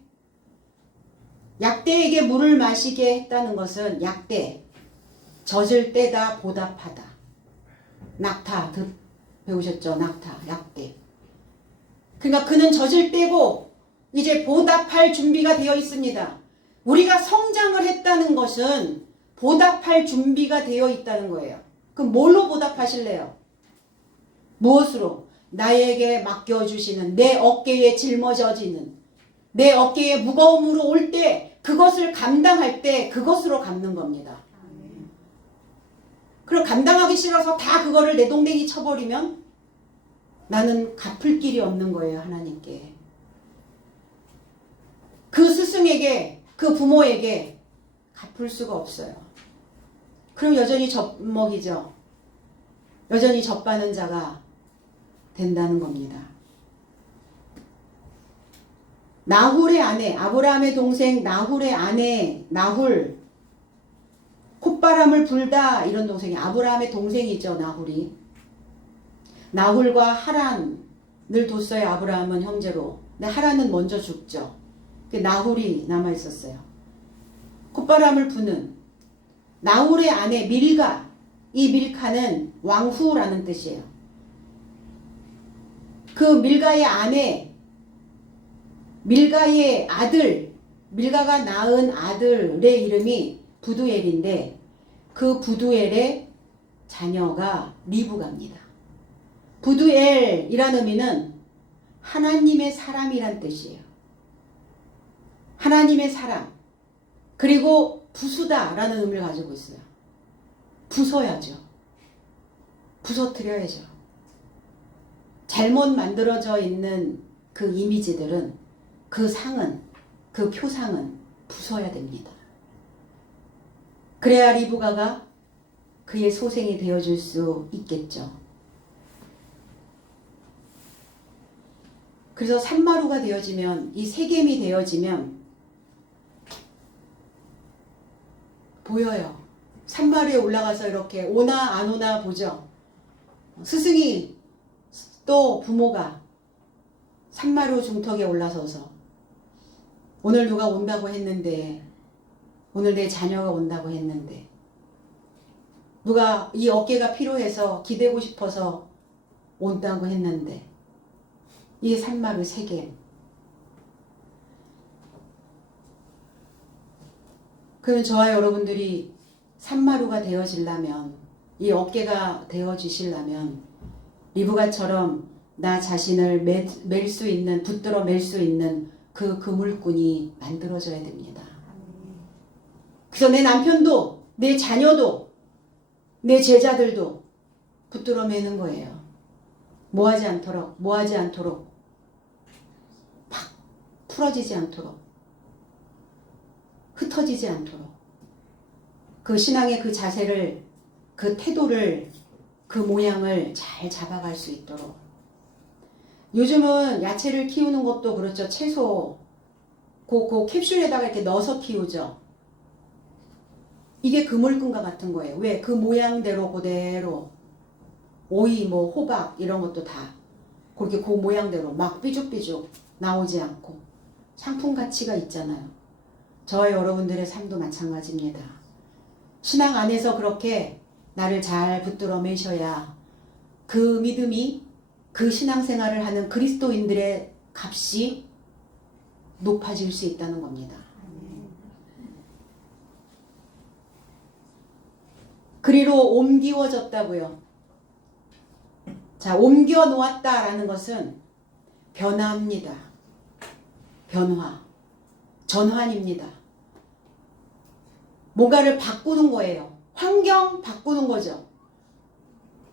약대에게 물을 마시게 했다는 것은, 약대, 젖을 떼다 보답하다. 낙타 배우셨죠? 낙타, 약대. 그러니까 그는 젖을 떼고 이제 보답할 준비가 되어 있습니다. 우리가 성장을 했다는 것은 보답할 준비가 되어 있다는 거예요. 그럼 뭘로 보답하실래요? 무엇으로? 나에게 맡겨주시는, 내 어깨에 짊어져지는, 내 어깨에 무거움으로 올 때 그것을 감당할 때 그것으로 갚는 겁니다. 그럼 감당하기 싫어서 다 그거를 내 동댕이 쳐버리면 나는 갚을 길이 없는 거예요, 하나님께. 그 스승에게, 그 부모에게 갚을 수가 없어요. 그럼 여전히 젖먹이죠. 여전히 젖바는 자가 된다는 겁니다. 나훌의 아내, 아브라함의 동생 나훌의 아내, 나훌, 콧바람을 불다, 이런 동생이 아브라함의 동생이죠, 나훌이. 나훌과 하란을 뒀어요, 아브라함은 형제로. 근데 하란은 먼저 죽죠. 나훌이 남아있었어요. 콧바람을 부는 나훌의 아내 밀가, 이 밀카는 왕후라는 뜻이에요. 그 밀가의 아내, 밀가의 아들, 밀가가 낳은 아들의 이름이 부두엘인데 그 부두엘의 자녀가 리브가입니다. 부두엘이라는 의미는 하나님의 사람이란 뜻이에요. 하나님의 사람. 그리고 부수다라는 의미를 가지고 있어요. 부숴야죠. 부서뜨려야죠. 잘못 만들어져 있는 그 이미지들은, 그 상은, 그 표상은 부숴야 됩니다. 그래야 리브가가 그의 소생이 되어줄 수 있겠죠. 그래서 산마루가 되어지면, 이 세겜이 되어지면 보여요. 산마루에 올라가서 이렇게 오나 안 오나 보죠. 스승이 또 부모가 산마루 중턱에 올라서서 오늘 누가 온다고 했는데, 오늘 내 자녀가 온다고 했는데, 누가 이 어깨가 필요해서 기대고 싶어서 온다고 했는데, 이게 산마루 세겜. 그러면 저와 여러분들이 산마루가 되어지려면, 이 어깨가 되어지시려면 리브가처럼 나 자신을 맬 수 있는, 붙들어 맬 수 있는 그 그물꾼이 만들어져야 됩니다. 그래서 내 남편도, 내 자녀도, 내 제자들도 붙들어 매는 거예요. 뭐하지 않도록, 팍 풀어지지 않도록, 흩어지지 않도록, 그 신앙의 그 자세를, 그 태도를, 그 모양을 잘 잡아갈 수 있도록. 요즘은 야채를 키우는 것도 그렇죠. 채소 그 캡슐에다가 이렇게 넣어서 키우죠. 이게 그물꾼과 같은 거예요. 왜? 그 모양대로 그대로, 오이, 뭐 호박 이런 것도 다 그렇게 그 모양대로 막 삐죽삐죽 나오지 않고 상품 가치가 있잖아요. 저와 여러분들의 삶도 마찬가지입니다. 신앙 안에서 그렇게 나를 잘 붙들어 매셔야 그 믿음이, 그 신앙생활을 하는 그리스도인들의 값이 높아질 수 있다는 겁니다. 그리로 옮기워졌다고요. 자, 옮겨 놓았다라는 것은 변화입니다. 변화, 전환입니다. 뭔가를 바꾸는 거예요. 환경 바꾸는 거죠.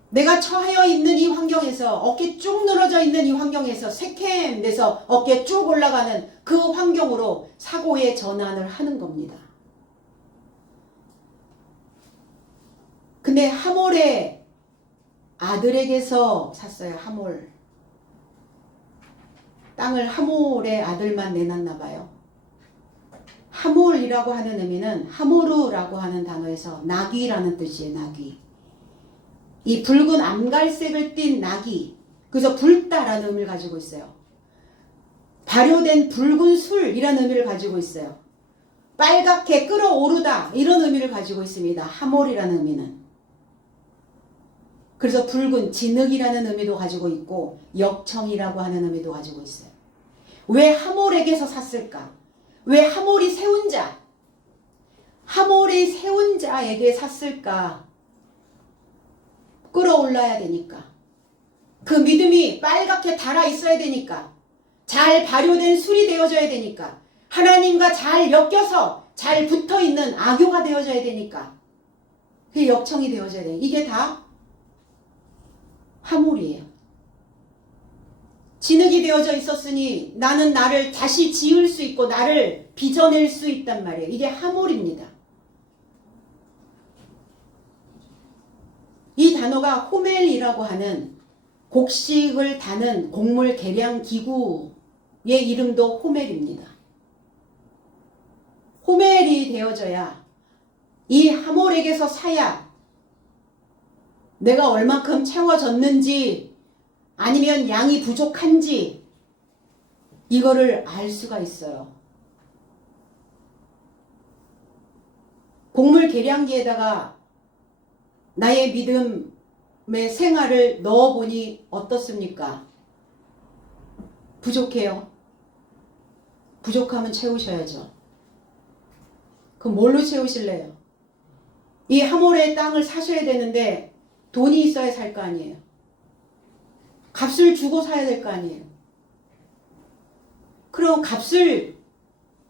내가 처하여 있는 이 환경에서, 어깨 쭉 늘어져 있는 이 환경에서 새캠돼서 어깨 쭉 올라가는 그 환경으로 사고의 전환을 하는 겁니다. 근데 하몰의 아들에게서 샀어요. 하몰. 땅을 하몰의 아들만 내놨나 봐요. 하몰이라고 하는 의미는 하모르라고 하는 단어에서 나귀라는 뜻이에요. 나귀. 이 붉은 암갈색을 띤 나귀. 그래서 붉다라는 의미를 가지고 있어요. 발효된 붉은 술이라는 의미를 가지고 있어요. 빨갛게 끓어오르다 이런 의미를 가지고 있습니다. 하몰이라는 의미는. 그래서 붉은 진흙이라는 의미도 가지고 있고 역청이라고 하는 의미도 가지고 있어요. 왜 하몰에게서 샀을까? 왜 하몰이 세운 자? 하몰이 세운 자에게 샀을까? 끌어올라야 되니까. 그 믿음이 빨갛게 달아 있어야 되니까. 잘 발효된 술이 되어져야 되니까. 하나님과 잘 엮여서 잘 붙어있는 악교가 되어져야 되니까. 그게 역청이 되어져야 돼. 이게 다 하몰이에요. 진흙이 되어져 있었으니 나는 나를 다시 지을 수 있고 나를 빚어낼 수 있단 말이에요. 이게 하몰입니다. 이 단어가 호멜이라고 하는 곡식을 다는 곡물 계량 기구의 이름도 호멜입니다. 호멜이 되어져야 이 하몰에게서 사야 내가 얼마큼 채워졌는지 아니면 양이 부족한지 이거를 알 수가 있어요. 곡물 계량기에다가 나의 믿음의 생활을 넣어보니 어떻습니까? 부족해요. 부족하면 채우셔야죠. 그럼 뭘로 채우실래요? 이 하몰의 땅을 사셔야 되는데 돈이 있어야 살 거 아니에요. 값을 주고 사야 될 거 아니에요. 그럼 값을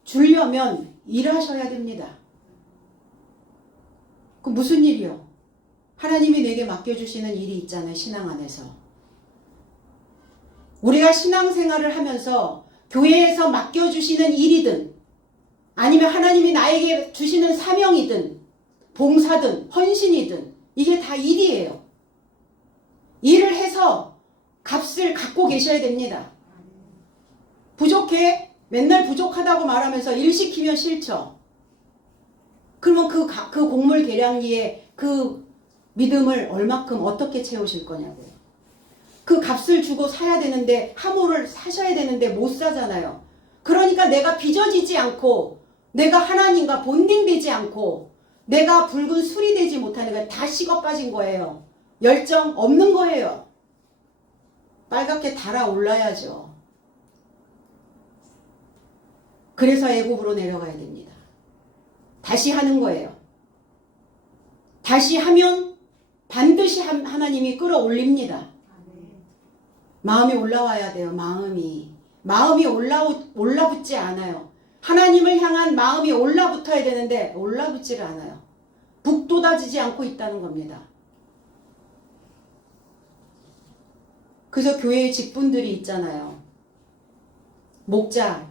주려면 일하셔야 됩니다. 그 무슨 일이요? 하나님이 내게 맡겨주시는 일이 있잖아요. 신앙 안에서. 우리가 신앙생활을 하면서 교회에서 맡겨주시는 일이든 아니면 하나님이 나에게 주시는 사명이든 봉사든 헌신이든 이게 다 일이에요. 일을 해서 값을 갖고 계셔야 됩니다. 부족해? 맨날 부족하다고 말하면서 일 시키면 싫죠. 그러면 그 곡물 계량기에 그 믿음을 얼마큼 어떻게 채우실 거냐고요. 그 값을 주고 사야 되는데 하모를 사셔야 되는데 못 사잖아요. 그러니까 내가 빚어지지 않고 내가 하나님과 본딩되지 않고 내가 붉은 술이 되지 못하는 거예요. 다 식어 빠진 거예요. 열정 없는 거예요. 빨갛게 달아올라야죠. 그래서 애굽으로 내려가야 됩니다. 다시 하는 거예요. 다시 하면 반드시 하나님이 끌어올립니다. 마음이 올라와야 돼요. 마음이 올라붙지 않아요. 하나님을 향한 마음이 올라붙어야 되는데 올라붙지를 않아요. 북돋아지지 않고 있다는 겁니다. 그래서 교회에 직분들이 있잖아요. 목장,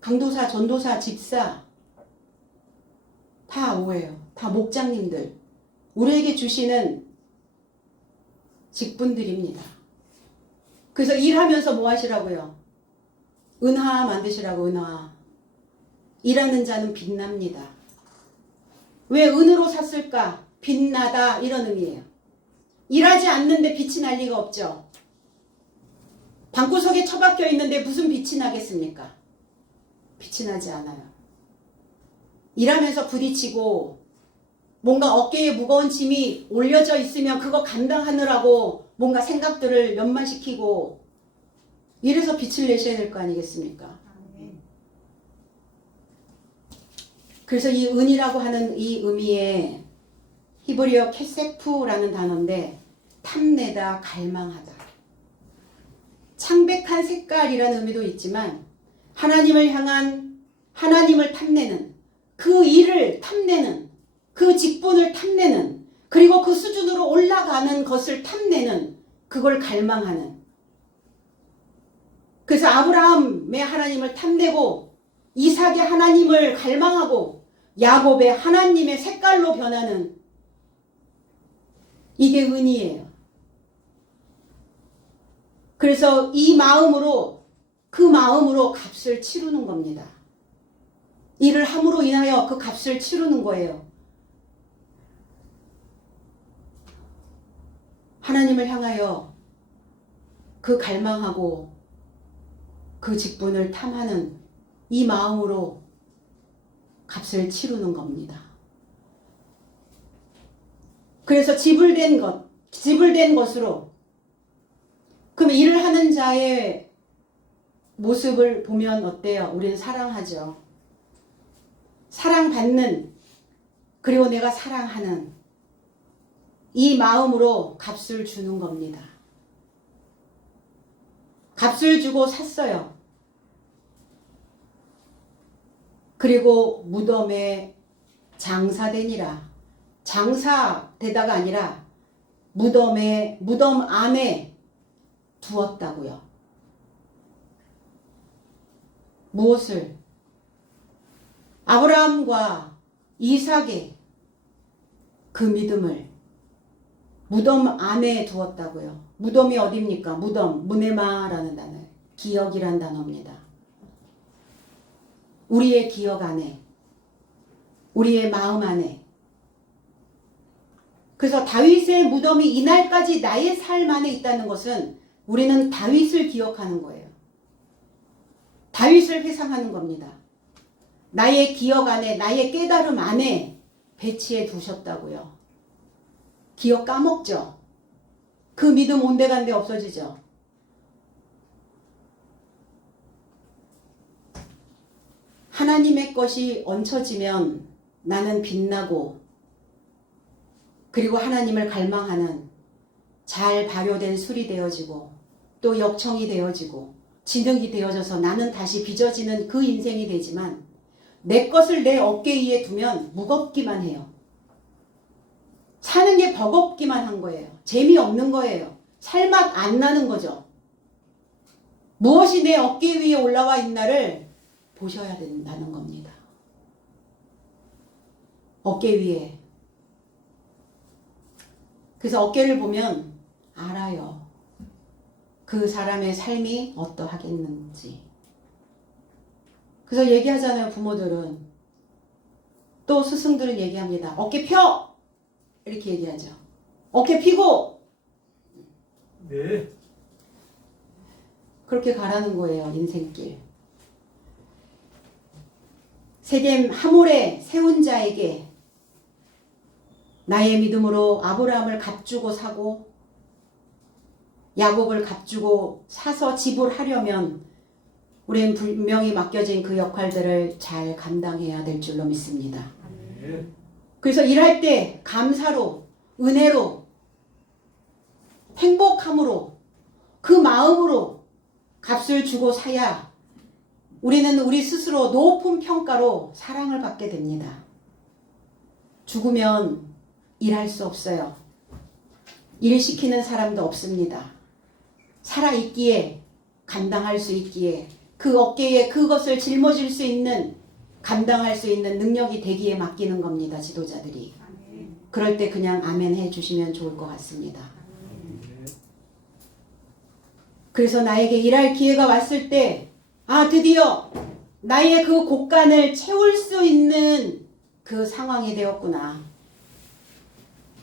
강도사, 전도사, 집사 다 뭐예요? 다 목장님들. 우리에게 주시는 직분들입니다. 그래서 일하면서 뭐 하시라고요? 은화 만드시라고. 은화. 일하는 자는 빛납니다. 왜 은으로 샀을까? 빛나다 이런 의미예요. 일하지 않는데 빛이 날 리가 없죠. 방구석에 처박혀 있는데 무슨 빛이 나겠습니까? 빛이 나지 않아요. 일하면서 부딪히고 뭔가 어깨에 무거운 짐이 올려져 있으면 그거 감당하느라고 뭔가 생각들을 연마시키고 이래서 빛을 내셔야 될 거 아니겠습니까? 그래서 이 은이라고 하는 이 의미에 히브리어 케세프라는 단어인데 탐내다, 갈망하다. 창백한 색깔이라는 의미도 있지만 하나님을 향한 하나님을 탐내는 그 일을 탐내는 그 직분을 탐내는 그리고 그 수준으로 올라가는 것을 탐내는 그걸 갈망하는. 그래서 아브라함의 하나님을 탐내고 이삭의 하나님을 갈망하고 야곱의 하나님의 색깔로 변하는 이게 은이에요. 그래서 이 마음으로 그 마음으로 값을 치르는 겁니다. 일을 함으로 인하여 그 값을 치르는 거예요. 하나님을 향하여 그 갈망하고 그 직분을 탐하는 이 마음으로 값을 치르는 겁니다. 그래서 지불된 것으로. 그럼 일을 하는 자의 모습을 보면 어때요? 우리는 사랑하죠. 사랑받는, 그리고 내가 사랑하는 이 마음으로 값을 주는 겁니다. 값을 주고 샀어요. 그리고 무덤에 장사되니라. 장사되다가 아니라 무덤 안에 두었다고요. 무엇을? 아브라함과 이삭의 그 믿음을 무덤 안에 두었다고요. 무덤이 어디입니까? 무덤, 무네마라는 단어, 기억이란 단어입니다. 우리의 기억 안에, 우리의 마음 안에. 그래서 다윗의 무덤이 이날까지 나의 삶 안에 있다는 것은 우리는 다윗을 기억하는 거예요. 다윗을 회상하는 겁니다. 나의 기억 안에, 나의 깨달음 안에 배치해 두셨다고요. 기억 까먹죠? 그 믿음 온데간데 없어지죠? 하나님의 것이 얹혀지면 나는 빛나고, 그리고 하나님을 갈망하는 잘 발효된 술이 되어지고, 또 역청이 되어지고, 진흙이 되어져서 나는 다시 빚어지는 그 인생이 되지만, 내 것을 내 어깨 위에 두면 무겁기만 해요. 사는 게 버겁기만 한 거예요. 재미없는 거예요. 살맛 안 나는 거죠. 무엇이 내 어깨 위에 올라와 있나를 보셔야 된다는 겁니다. 어깨 위에. 그래서 어깨를 보면 알아요. 그 사람의 삶이 어떠하겠는지. 그래서 얘기하잖아요, 부모들은. 또 스승들은 얘기합니다. 어깨 펴! 이렇게 얘기하죠. 어깨 피고! 네. 그렇게 가라는 거예요, 인생길. 세겜 하몰에 세운 자에게 나의 믿음으로 아브라함을 값주고 사고 야곱을 값주고 사서 지불하려면 우리는 분명히 맡겨진 그 역할들을 잘 감당해야 될 줄로 믿습니다. 네. 그래서 일할 때 감사로, 은혜로, 행복함으로, 그 마음으로 값을 주고 사야 우리는 우리 스스로 높은 평가로 사랑을 받게 됩니다. 죽으면 일할 수 없어요. 일 시키는 사람도 없습니다. 살아있기에, 감당할 수 있기에, 그 어깨에 그것을 짊어질 수 있는, 감당할 수 있는 능력이 되기에 맡기는 겁니다, 지도자들이. 그럴 때 그냥 아멘 해주시면 좋을 것 같습니다. 그래서 나에게 일할 기회가 왔을 때, 아, 드디어 나의 그 곳간을 채울 수 있는 그 상황이 되었구나.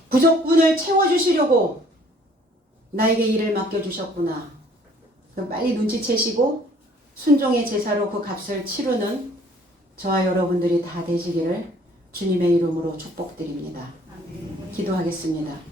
부족분을 채워주시려고 나에게 일을 맡겨주셨구나. 그럼 빨리 눈치채시고 순종의 제사로 그 값을 치르는 저와 여러분들이 다 되시기를 주님의 이름으로 축복드립니다. 기도하겠습니다.